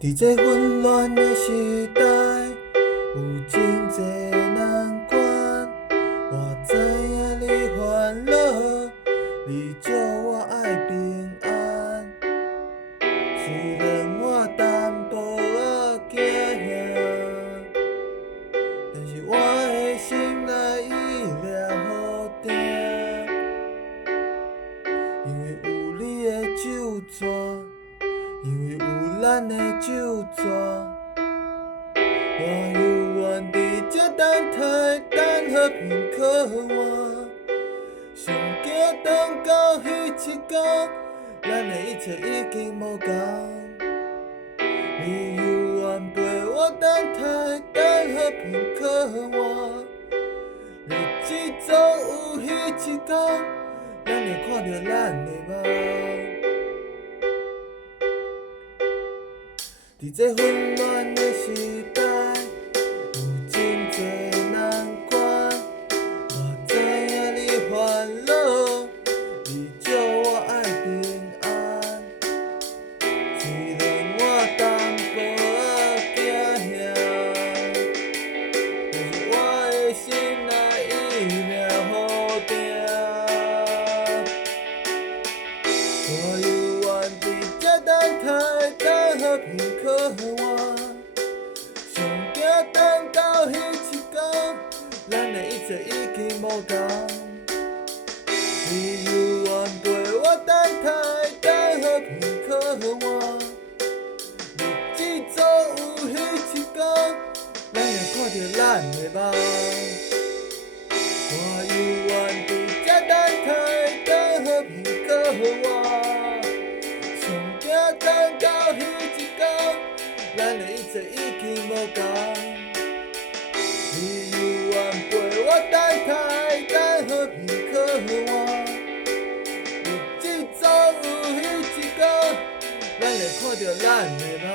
在这混乱的时代，有真多难关。我知影你烦恼，你借我爱平安。虽然我淡薄仔惊吓，但是我的心内依然好定，因为有你的手纸。因为有咱的手纸，我犹原伫这等待，等和平可换。上惊等到彼一天，咱的一切已经无同。你犹原陪我等待，等和平可换。日子总有彼一天，咱会看到咱的梦。在这混乱的时代，有真多难关。我知影你烦恼，你借我爱平安。虽然我淡薄仔惊吓，但是我的心内依然好定。我犹原伫这等待，等和平可换。上惊等到彼一天，咱的一切已经无同。你犹原陪我等待，等和平可换。日子总有彼一天，咱会看到咱的梦。我犹原伫这等待，等和平可换。上惊等到彼一天，咱的一切已经无同。你犹原陪我等待，等和平可换。日子总有彼一天，咱会看到咱的梦。